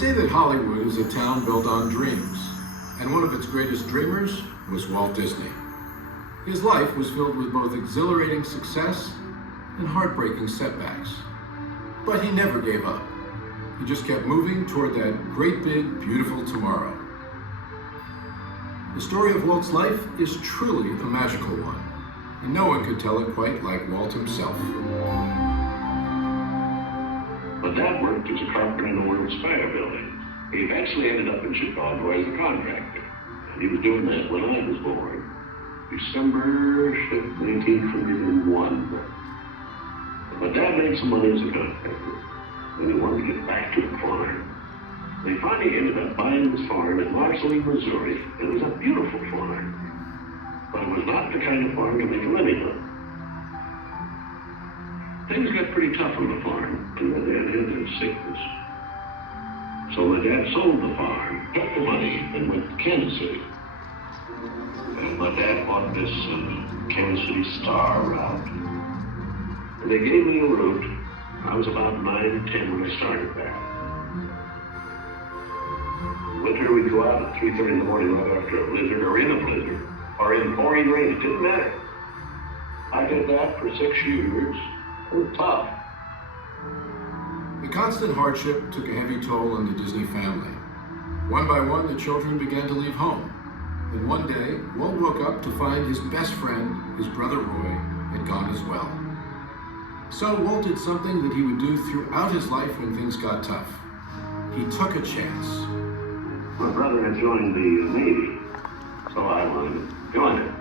say that Hollywood is a town built on dreams, and one of its greatest dreamers was Walt Disney. His life was filled with both exhilarating success and heartbreaking setbacks. But he never gave up. He just kept moving toward that great big, beautiful tomorrow. The story of Walt's life is truly a magical one, and no one could tell it quite like Walt himself. My dad worked as a carpenter in the World's Fair building. He eventually ended up in Chicago as a contractor. And he was doing that when I was born, December 1901. My dad made some money as a contractor, and he wanted to get back to the farm. They finally ended up buying this farm in Marceline, Missouri. It was a beautiful farm, but it was not the kind of farm to make a living on. Things got pretty tough on the farm, and my dad had a sickness. So my dad sold the farm, took the money, and went to Kansas City. And my dad bought this Kansas City Star route. And they gave me a route. I was about 9 or 10 when I started there. Winter, we'd go out at 3:30 in the morning right after a blizzard, or in a blizzard, or in pouring rain. It didn't matter. I did that for 6 years. It was tough. The constant hardship took a heavy toll on the Disney family. One by one, the children began to leave home. And one day, Walt woke up to find his best friend, his brother Roy, had gone as well. So Walt did something that he would do throughout his life when things got tough. He took a chance. My brother had joined the Navy, so I wanted to join it.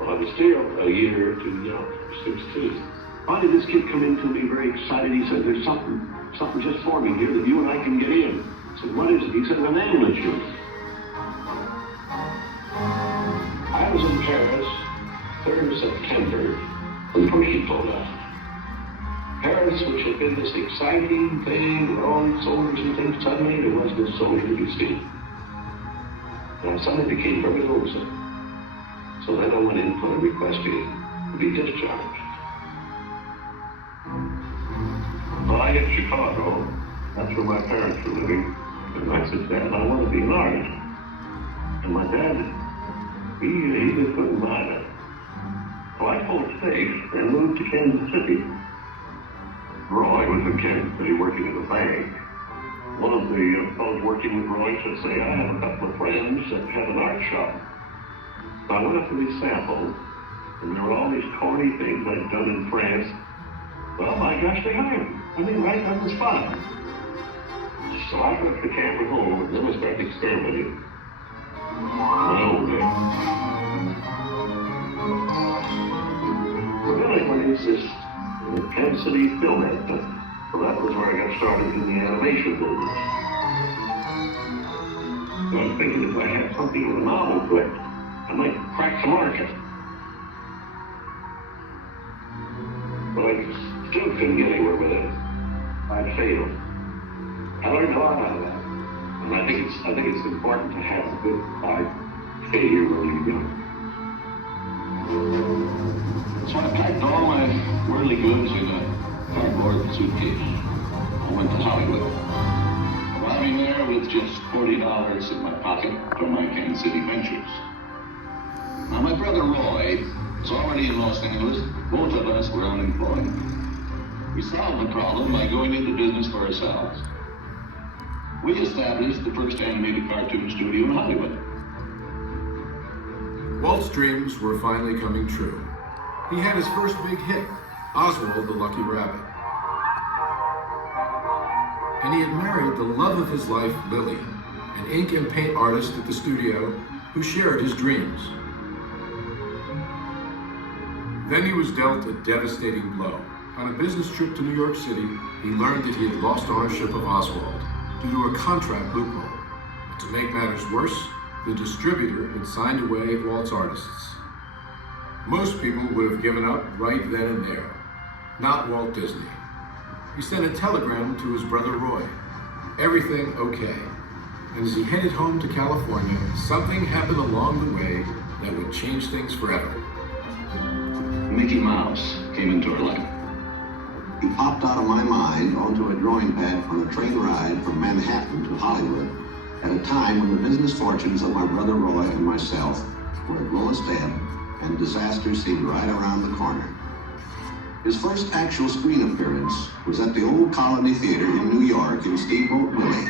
Well, I was still a year or two young, 16. Finally, this kid come in to me very excited. He said, "There's something just forming here that you and I can get in." I said, "What is it?" He said, "An ambulance unit." I was in Paris, 3rd of September, when the first he pulled up. Paris, which had been this exciting thing with all these soldiers and things, suddenly there wasn't a soldier to be seen. And I suddenly became very lonesome. So then I went in for a request to be discharged. Well, I hit Chicago. That's where my parents were living. And I said, "Dad, I want to be an artist." And my dad, he just couldn't buy that. So I told Faith and moved to Kansas City. Roy was in Kansas City working at a bank. One of the fellows working with Roy said, "Say, I have a couple of friends that have an art shop." So I went up to these samples, and there were all these corny things I'd done in France. Well, my gosh, they hired me. I mean, right on the spot. So I took the camera home, and then I started experimenting. My own way. Well, then I went into this Kansas City Film Editor. So that was where I got started in the animation business. So I was thinking if I had something with a novel to it, I might crack the market. But I still couldn't get anywhere with it. I failed. I learned a lot out of that. And I think it's important to have a good failure when you're young. So I packed all my worldly goods in a cardboard suitcase. I went to Hollywood. Arriving there with just $40 in my pocket from my Kansas City ventures. Now my brother Roy was already in Los Angeles. Both of us were unemployed. We solved the problem by going into business for ourselves. We established the first animated cartoon studio in Hollywood. Walt's dreams were finally coming true. He had his first big hit, Oswald the Lucky Rabbit. And he had married the love of his life, Lily, an ink and paint artist at the studio who shared his dreams. Then he was dealt a devastating blow. On a business trip to New York City, he learned that he had lost ownership of Oswald due to a contract loophole. But to make matters worse, the distributor had signed away Walt's artists. Most people would have given up right then and there. Not Walt Disney. He sent a telegram to his brother Roy. Everything okay. And as he headed home to California, something happened along the way that would change things forever. Mickey Mouse came into our life. he popped out of my mind onto a drawing pad on a train ride from Manhattan to Hollywood at a time when the business fortunes of my brother Roy and myself were at lowest ebb and disaster seemed right around the corner. His first actual screen appearance was at the Old Colony Theater in New York in Steamboat Willie.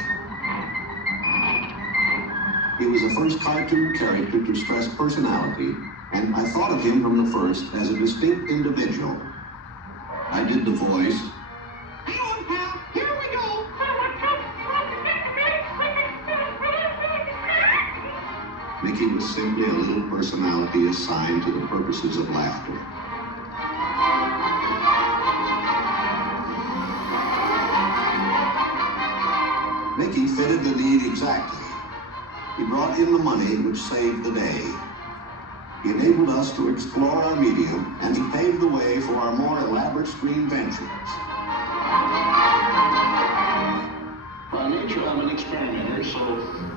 He was the first cartoon character to stress personality, and I thought of him from the first as a distinct individual. I did the voice. Come on, pal, here we go. Mickey was simply a little personality assigned to the purposes of laughter. Mickey fitted the need exactly. He brought in the money which saved the day. He enabled us to explore our medium, and he paved the way for our more elaborate screen ventures. By nature, I'm an experimenter, so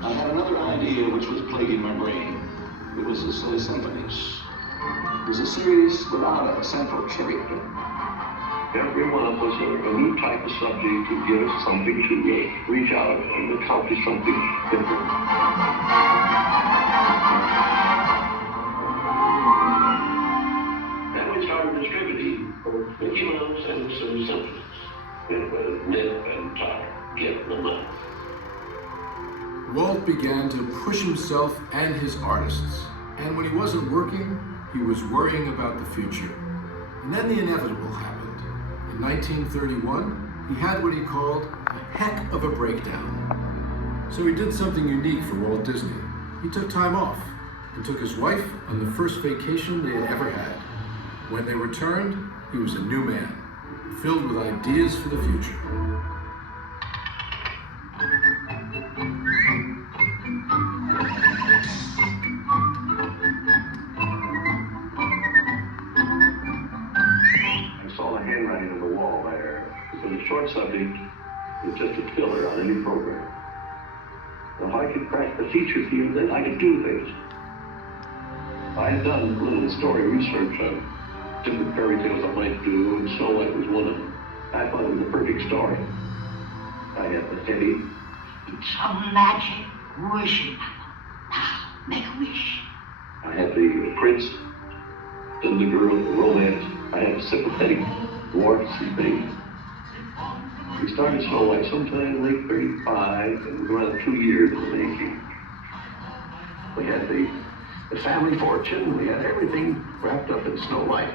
I had another idea which was plaguing my brain. It was the Silly Symphonies. It was a series without a central character. Every one of us a new type of subject to give us something to reach out and accomplish something different. Then we started distributing Mickey Mouse and Silly Symphonies. It was Nip and Tuck getting the money. Walt began to push himself and his artists, and when he wasn't working, he was worrying about the future. And then the inevitable happened. In 1931, he had what he called a heck of a breakdown. So he did something unique for Walt Disney. He took time off and took his wife on the first vacation they had ever had. When they returned, he was a new man, filled with ideas for the future. Short subject is just a filler on any program. If I could crack the feature field, then I could do things. I had done a little story research on different fairy tales I might do, and Snow White was one of them. I thought it was the perfect story. I had the heavy. It's some magic. Worship. Now, make a wish. I had the prince, then the girl, the romance. I had the sympathetic dwarfs and things. We started Snow White sometime late 35, and we went around 2 years in the making. We had the family fortune, we had everything wrapped up in Snow White.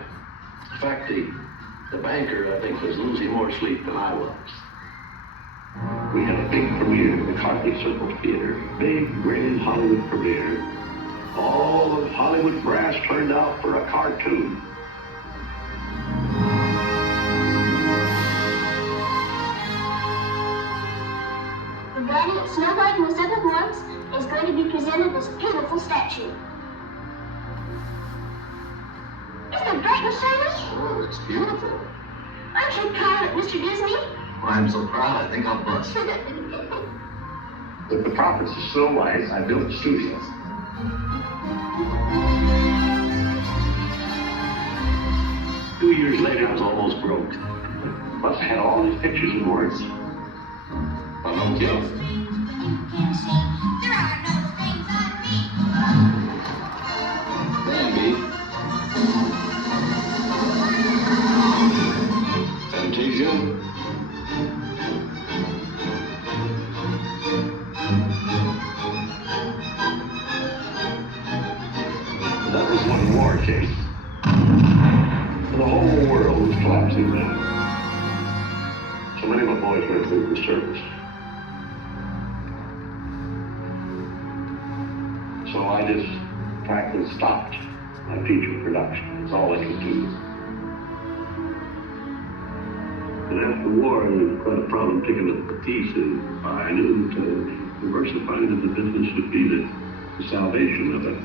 In fact, the banker, I think, was losing more sleep than I was. We had a big premiere at the Carthy Circle Theater, big, grand Hollywood premiere. All of Hollywood brass turned out for a cartoon. Snow White and the Seven Dwarfs is going to be presented this beautiful statue. Isn't it great, Mr. Oh, it's beautiful. Aren't you proud of Mr. Disney? Well, I'm so proud, I think I'll bust. With the profits of Snow White, I built a studio. Two years later, I was almost broke. Plus, I had all these pictures and words. Well, no kidding. Bambi. Fantasia. That was when war came. And the whole world was collapsing then. So many of my boys went through the service. So I just practically stopped my feature production. That's all I could do. And after the war, I had quite a problem picking up the pieces. I knew that diversifying of the business would be the salvation of it.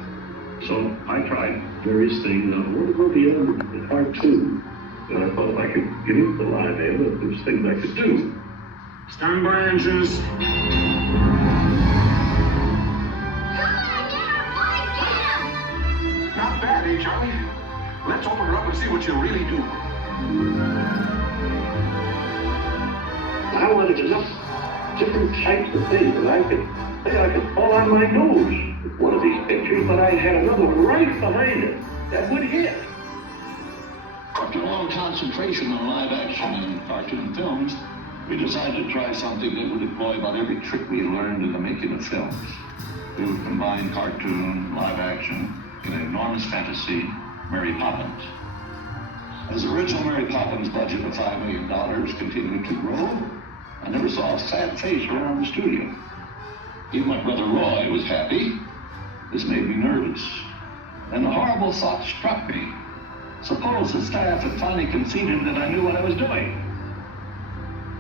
So I tried various things. I wanted to go beyond the cartoon. And I thought if I could get into the live area, there's things I could do. Stand by, engines. Not bad, eh, Charlie? Let's open her up and see what she'll really do. I wanted enough different types of things that I could fall on my nose with one of these pictures, but I had another one right behind it that would hit. After a long concentration on live action and cartoon films, we decided to try something that would employ about every trick we learned in the making of films. We would combine cartoon, live action, in an enormous fantasy, Mary Poppins. As the original Mary Poppins budget of $5 million continued to grow, I never saw a sad face around the studio. Even my brother Roy was happy. This made me nervous. And the horrible thought struck me. Suppose the staff had finally conceded that I knew what I was doing.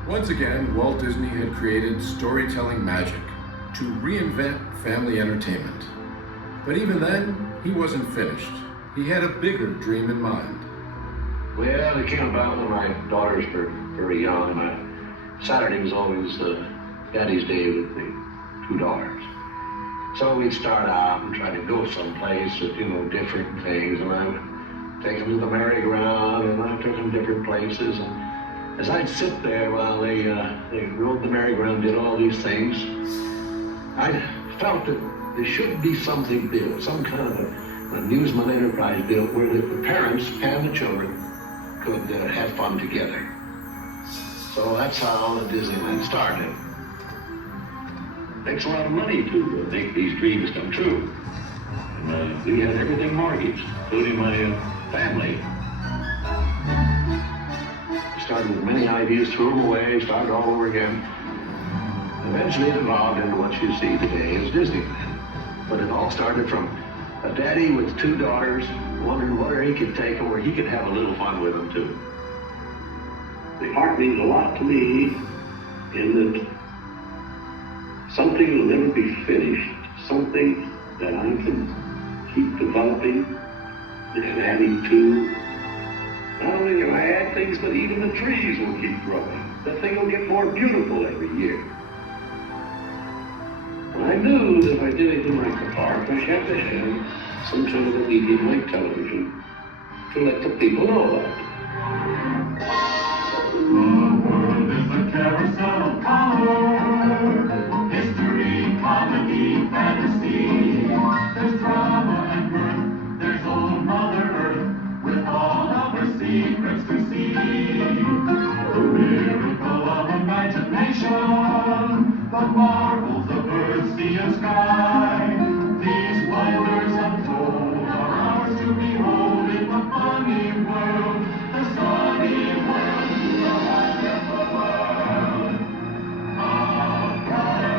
Once again, Walt Disney had created storytelling magic to reinvent family entertainment. But even then, he wasn't finished. He had a bigger dream in mind. Well, it came about when my daughters were very young. Saturday was always Daddy's Day with the two daughters. So we'd start out and try to go someplace with, different things. And I would take them to the merry-go-round, and I took them different places. And as I'd sit there while they rode the merry-go-round, did all these things, I felt that there should be something built, some kind of an amusement enterprise built where the parents and the children could have fun together. So that's how Disneyland started. It takes a lot of money to make these dreams come true. And we had everything mortgaged, including my family. Started with many ideas, threw them away, started all over again. Eventually it evolved into what you see today as Disneyland. But it all started from a daddy with two daughters wondering where he could take them, where he could have a little fun with them too. The art means a lot to me in that something will never be finished, something that I can keep developing and adding to. Not only can I add things, but even the trees will keep growing. The thing will get more beautiful every year. And I knew that if I did anything like the park, I had to have some kind of a medium like television to let the people know about it. The world is a carousel of power, history, comedy, fantasy. There's drama and mirth, there's old Mother Earth, with all of her secrets to see. The miracle of imagination, the marvels of earth, sea, and sky. These wonders untold are ours to behold in the funny world, the sunny world, the wonderful world of color.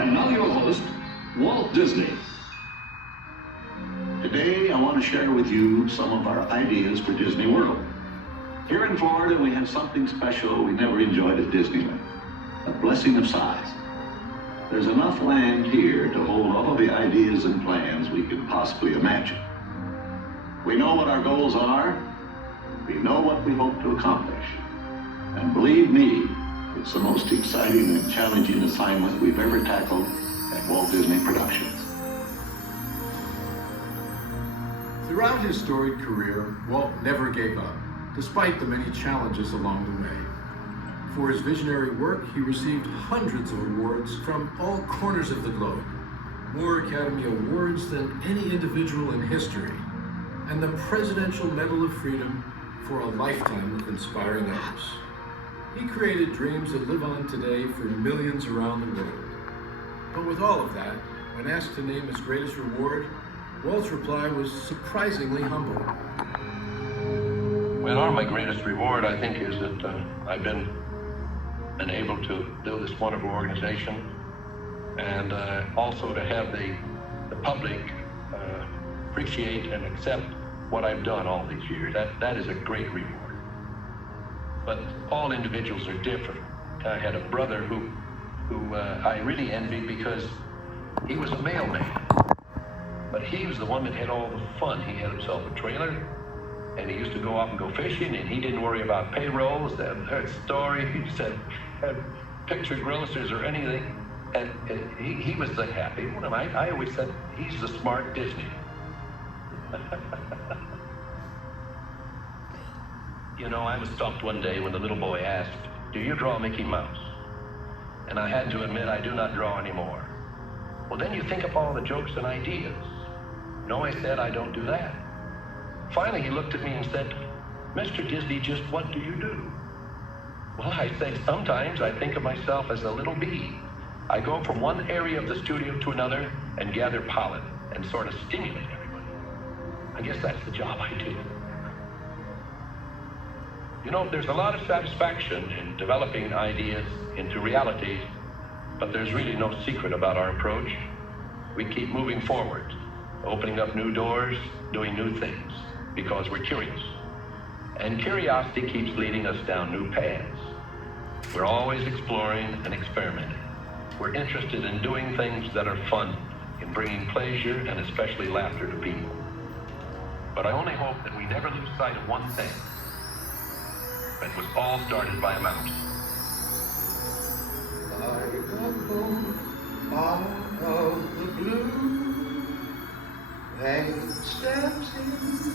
And now your host, Walt Disney. Today, I want to share with you some of our ideas for Disney World. Here in Florida, we have something special we never enjoyed at Disneyland, a blessing of size. There's enough land here to hold all of the ideas and plans we could possibly imagine. We know what our goals are, we know what we hope to accomplish, and believe me, it's the most exciting and challenging assignment we've ever tackled at Walt Disney Productions. Throughout his storied career, Walt never gave up, despite the many challenges along the way. For his visionary work, he received hundreds of awards from all corners of the globe, more Academy Awards than any individual in history, and the Presidential Medal of Freedom for a lifetime of inspiring others. He created dreams that live on today for millions around the world. But with all of that, when asked to name his greatest reward, Walt's reply was surprisingly humble. Well, my greatest reward, I think, is that I've been able to build this wonderful organization, and also to have the public appreciate and accept what I've done all these years. That is a great reward. But all individuals are different. I had a brother who I really envied because he was a mailman. But he was the one that had all the fun. He had himself a trailer, and he used to go out and go fishing, and he didn't worry about payrolls and story. He just had picture grocers or anything, and he was the happy one. I always said he's the smart Disney. You know, I was stumped one day when the little boy asked, "Do you draw Mickey Mouse?" And I had to admit I do not draw anymore. Well, then you think up all the jokes and ideas. No, I said, I don't do that. Finally, he looked at me and said, "Mr. Disney, just what do you do?" Well, I said, sometimes I think of myself as a little bee. I go from one area of the studio to another and gather pollen and sort of stimulate everybody. I guess that's the job I do. You know, there's a lot of satisfaction in developing ideas into reality, but there's really no secret about our approach. We keep moving forward, opening up new doors, doing new things, because we're curious. And curiosity keeps leading us down new paths. We're always exploring and experimenting. We're interested in doing things that are fun, in bringing pleasure and especially laughter to people. But I only hope that we never lose sight of one thing. It was all started by a mouse. Like a boat out of the blue, and steps in